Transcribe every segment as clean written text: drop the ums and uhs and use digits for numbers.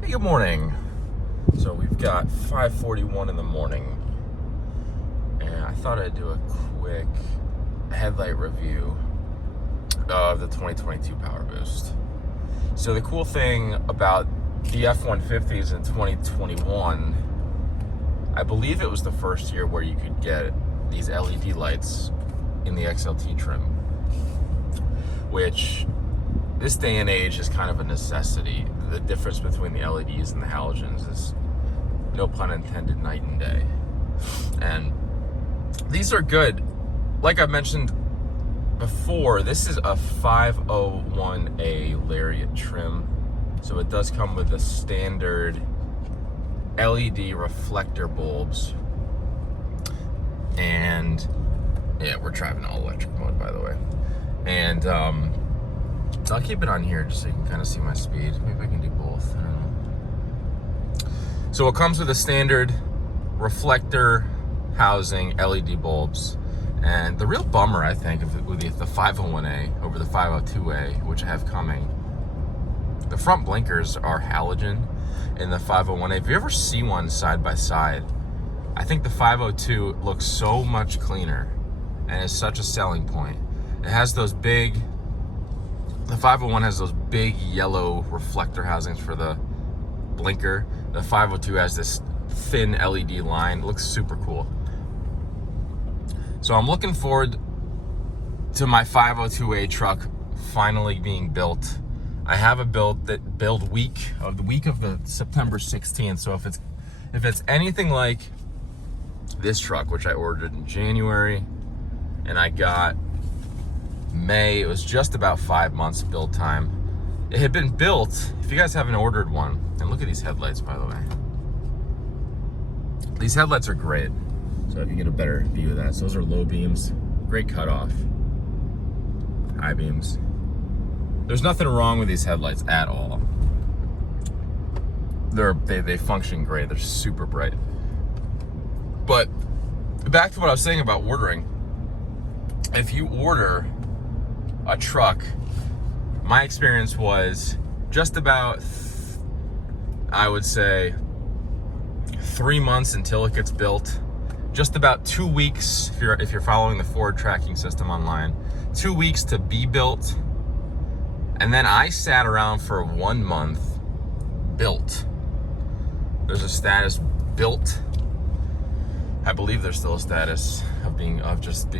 Hey, good morning. So we've got 5:41 in the morning, and I thought I'd do a quick headlight review of the 2022 Powerboost. So the cool thing about the F150s in 2021, I believe it was the first year where you could get these LED lights in the XLT trim, which this day and age is kind of a necessity. The difference between the LEDs and the halogens is, no pun intended, night and day. And these are good. Like I mentioned before, this is a 501A Lariat trim. So it does come with the standard LED reflector bulbs. And yeah, we're driving all electric mode, by the way. And I'll keep it on here just so you can kind of see my speed. Maybe I can do both. I don't know. So it comes with a standard reflector housing, LED bulbs. And the real bummer, I think, with the 501A over the 502A, which I have coming, the front blinkers are halogen in the 501A. If you ever see one side by side, I think the 502 looks so much cleaner and is such a selling point. It has those big, the 501 has those big yellow reflector housings for the blinker. The 502 has this thin LED line. It looks super cool. So I'm looking forward to my 502A truck finally being built. I have a build week of the September 16th. So if it's anything like this truck, which I ordered in January and I got May, it was just about 5 months build time. It had been built, if you guys haven't ordered one, and look at these headlights, by the way. These headlights are great. So if you get a better view of that. So those are low beams, great cutoff. High beams. There's nothing wrong with these headlights at all. They function great. They're super bright. But back to what I was saying about ordering. If you order a truck, my experience was just about, I would say, 3 months until it gets built. Just about 2 weeks if you're following the Ford tracking system online. 2 weeks to be built, and then I sat around for 1 month built. There's a status built. I believe there's still a status of just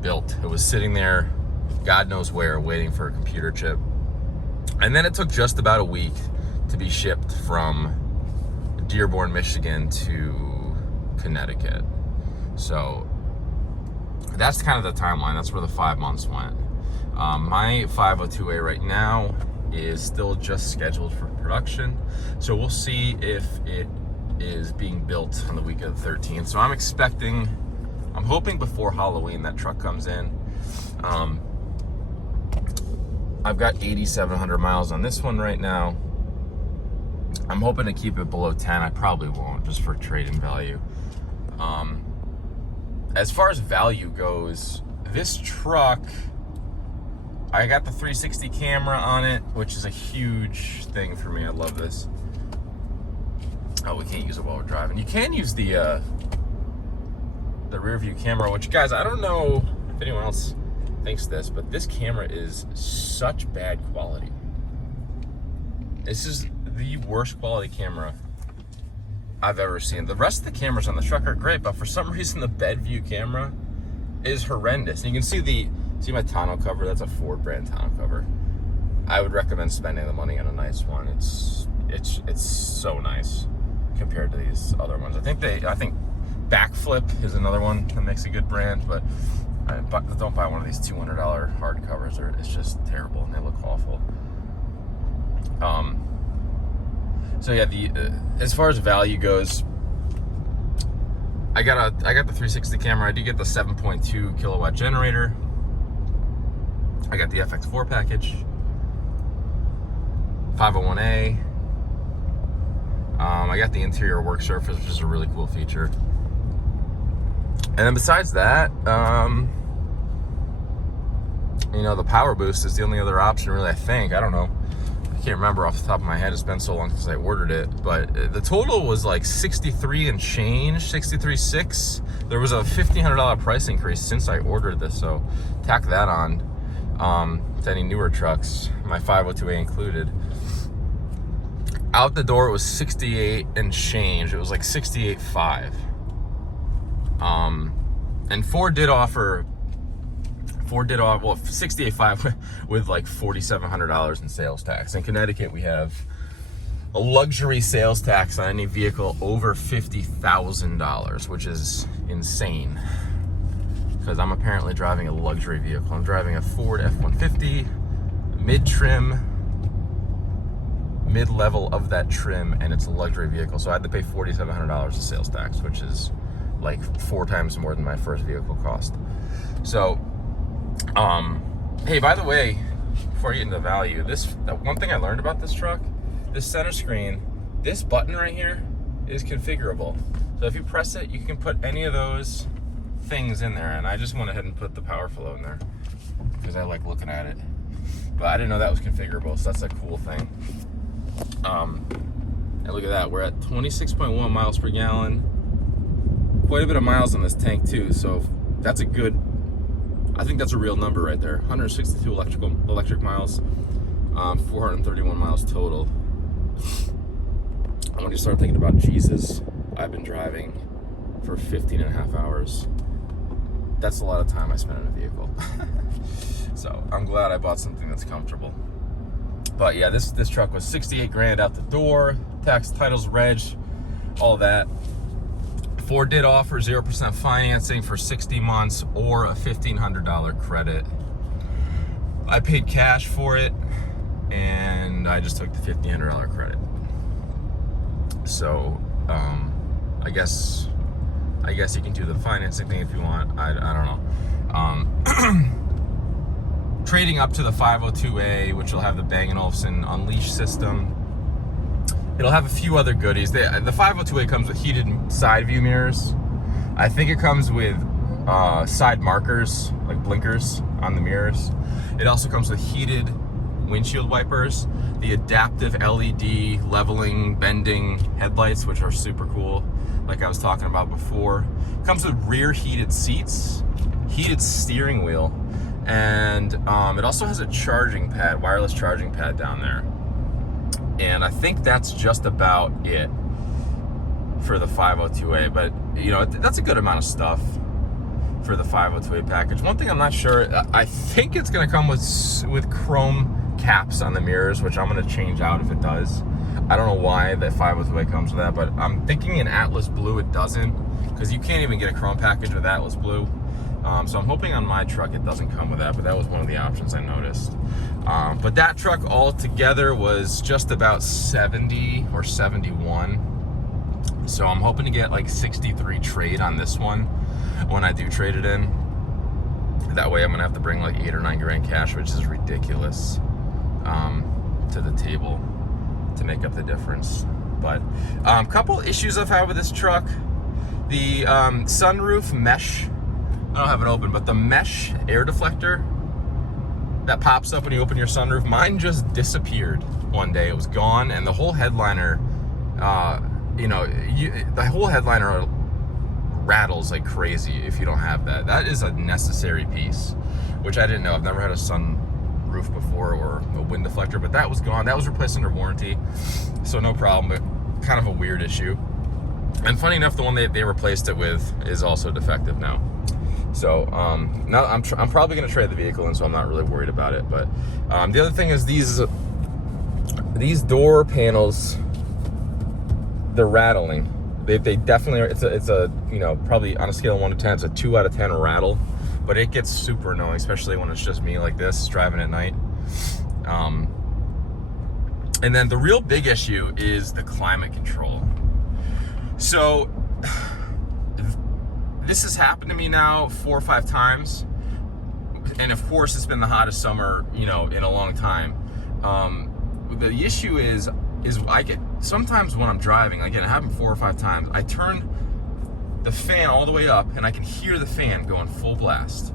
built. It was sitting there, God knows where, waiting for a computer chip. And then it took just about a week to be shipped from Dearborn, Michigan to Connecticut. So that's kind of the timeline. That's where the 5 months went. My 502A right now is still just scheduled for production. So we'll see if it is being built on the week of the 13th. So I'm hoping before Halloween that truck comes in. I've got 8,700 miles on this one right now. I'm hoping to keep it below 10. I probably won't, just for trading value. As far as value goes, this truck, I got the 360 camera on it, which is a huge thing for me. I love this. Oh, we can't use it while we're driving. You can use the rear view camera, which, guys, I don't know if anyone else thinks this, but this camera is such bad quality. This is the worst quality camera I've ever seen. The rest of the cameras on the truck are great, but for some reason the bed view camera is horrendous. And you can see my tonneau cover. That's a Ford brand tonneau cover. I would recommend spending the money on a nice one. It's so nice compared to these other ones. I think Backflip is another one that makes a good brand, but don't buy one of these $200 hard covers. It's just terrible and they look awful. So yeah, as far as value goes, I got the 360 camera. I do get the 7.2 kilowatt generator. I got the FX4 package, 501A. I got the interior work surface, which is a really cool feature. And then besides that, the Powerboost is the only other option, really, I think. I don't know. I can't remember off the top of my head. It's been so long since I ordered it, but the total was like 63 and change, 63.6. There was a $1,500 price increase since I ordered this, so tack that on to any newer trucks, my 502A included. Out the door, it was 68 and change. It was like 68.5. And Ford did offer 68.5 with like $4,700 in sales tax. In Connecticut, we have a luxury sales tax on any vehicle over $50,000, which is insane. Because I'm apparently driving a luxury vehicle. I'm driving a Ford F150, mid-trim, mid-level of that trim, and it's a luxury vehicle. So I had to pay $4,700 in sales tax, which is like 4 times more than my first vehicle cost. So, hey, by the way, before I get into value, one thing I learned about this truck, this center screen, this button right here is configurable. So if you press it, you can put any of those things in there, and I just went ahead and put the power flow in there because I like looking at it. But I didn't know that was configurable, so that's a cool thing. And look at that, we're at 26.1 miles per gallon. Quite a bit of miles on this tank too, so that's a good, I think that's a real number right there. 162 electric miles, 431 miles total. And when you start thinking about Jesus, I've been driving for 15 and a half hours. That's a lot of time I spent in a vehicle. So I'm glad I bought something that's comfortable. But yeah, this truck was 68 grand out the door, tax, titles, reg, all that. Ford did offer 0% financing for 60 months or a $1,500 credit. I paid cash for it, and I just took the $1,500 credit. So, I guess you can do the financing thing if you want. I don't know. Trading up to the 502A, which will have the Bang & Olufsen Unleash system. It'll have a few other goodies. The 502A comes with heated side view mirrors. I think it comes with side markers, like blinkers on the mirrors. It also comes with heated windshield wipers, the adaptive LED leveling, bending headlights, which are super cool, like I was talking about before. It comes with rear heated seats, heated steering wheel, and it also has a charging pad, wireless charging pad down there. And I think that's just about it for the 502A, but you know, that's a good amount of stuff for the 502A package. One thing I'm not sure, I think it's gonna come with chrome caps on the mirrors, which I'm gonna change out if it does. I don't know why the 502A comes with that, but I'm thinking in Atlas Blue it doesn't, because you can't even get a chrome package with Atlas Blue. So I'm hoping on my truck it doesn't come with that, but that was one of the options I noticed. But that truck altogether was just about 70 or 71. So I'm hoping to get like 63 trade on this one when I do trade it in. That way I'm gonna have to bring like 8 or 9 grand cash, which is ridiculous, to the table to make up the difference. But a couple issues I've had with this truck. The sunroof mesh, I don't have it open, but the mesh air deflector that pops up when you open your sunroof, mine just disappeared one day. It was gone, and the whole headliner, the whole headliner rattles like crazy if you don't have that. That is a necessary piece, which I didn't know. I've never had a sunroof before or a wind deflector, but that was gone. That was replaced under warranty, so no problem, but kind of a weird issue. And funny enough, the one they replaced it with is also defective now. So now I'm probably going to trade the vehicle in, so I'm not really worried about it. But the other thing is these door panels, they're rattling. They definitely are. It's a probably on a scale of 1 to 10, it's a 2 out of 10 rattle. But it gets super annoying, especially when it's just me like this driving at night. And then the real big issue is the climate control. So this has happened to me now 4 or 5 times, and of course it's been the hottest summer in a long time. The issue is I get, sometimes when I'm driving, again, it happened 4 or 5 times, I turn the fan all the way up and I can hear the fan going full blast.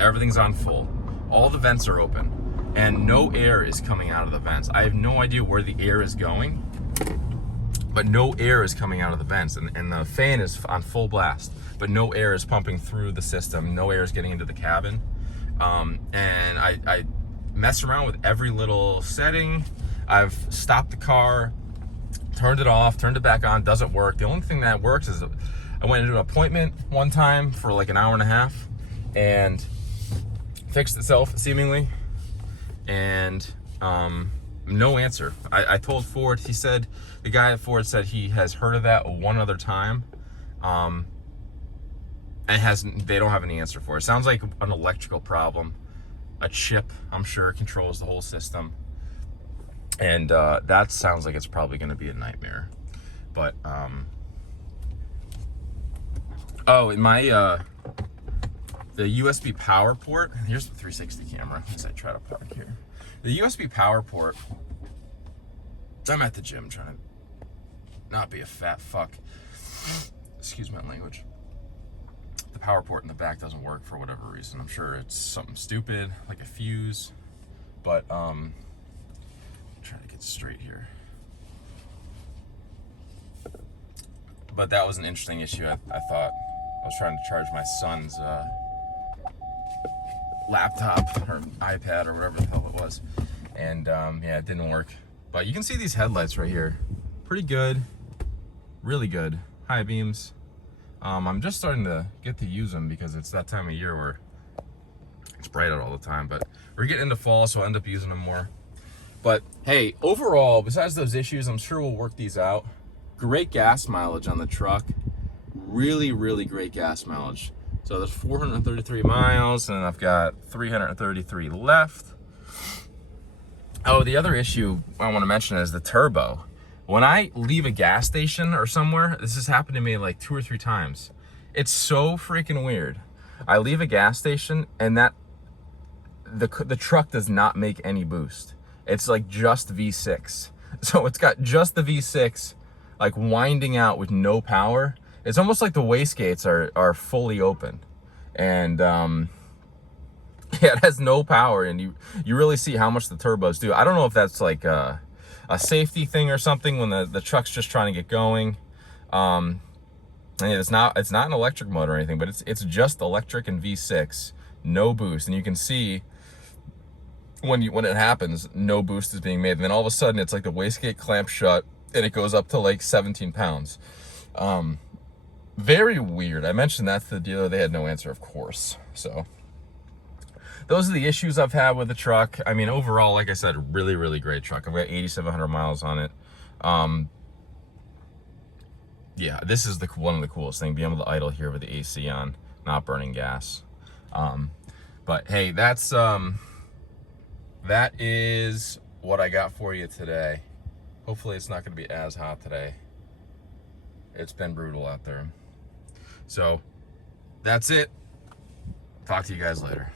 Everything's on full, all the vents are open, and no air is coming out of the vents. I have no idea where the air is going, but no air is coming out of the vents, and the fan is on full blast, but no air is pumping through the system. No air is getting into the cabin. And I mess around with every little setting. I've stopped the car, turned it off, turned it back on, doesn't work. The only thing that works is I went into an appointment one time for like an hour and a half and fixed itself seemingly, and no answer. I told Ford, he said, the guy at Ford said he has heard of that one other time, and they don't have any answer for it. Sounds like an electrical problem. A chip, I'm sure, controls the whole system. And that sounds like it's probably going to be a nightmare. But, oh, in my, the USB power port, here's the 360 camera as I try to park here. The USB power port, I'm at the gym trying to not be a fat fuck. Excuse my language. The power port in the back doesn't work for whatever reason. I'm sure it's something stupid, like a fuse, but, try to get straight here. But that was an interesting issue. I thought I was trying to charge my son's laptop or iPad or whatever the hell it was, and yeah, it didn't work. But you can see these headlights right here, pretty good, really good, high beams. I'm just starting to get to use them because it's that time of year where it's bright out all the time, but we're getting into fall, so I'll end up using them more. But hey, overall, besides those issues, I'm sure we'll work these out. Great gas mileage on the truck. Really, really great gas mileage. So there's 433 miles, and I've got 333 left. Oh, the other issue I want to mention is the turbo. When I leave a gas station or somewhere, this has happened to me like 2 or 3 times. It's so freaking weird. I leave a gas station, and the truck does not make any boost. It's like just V6. So it's got just the V6 like winding out with no power. It's almost like the wastegates are fully open. And yeah, it has no power, and you really see how much the turbos do. I don't know if that's like a safety thing or something when the truck's just trying to get going. And it's not an electric motor or anything, but it's just electric and V6, no boost. And you can see when it happens, no boost is being made, and then all of a sudden it's like the wastegate clamps shut and it goes up to like 17 pounds. Very weird. I mentioned that to the dealer. They had no answer, of course. So those are the issues I've had with the truck. I mean, overall, like I said, really, really great truck. I've got 8,700 miles on it. Yeah, this is one of the coolest things, being able to idle here with the AC on, not burning gas. But hey, that is what I got for you today. Hopefully it's not going to be as hot today. It's been brutal out there. So that's it. Talk to you guys later.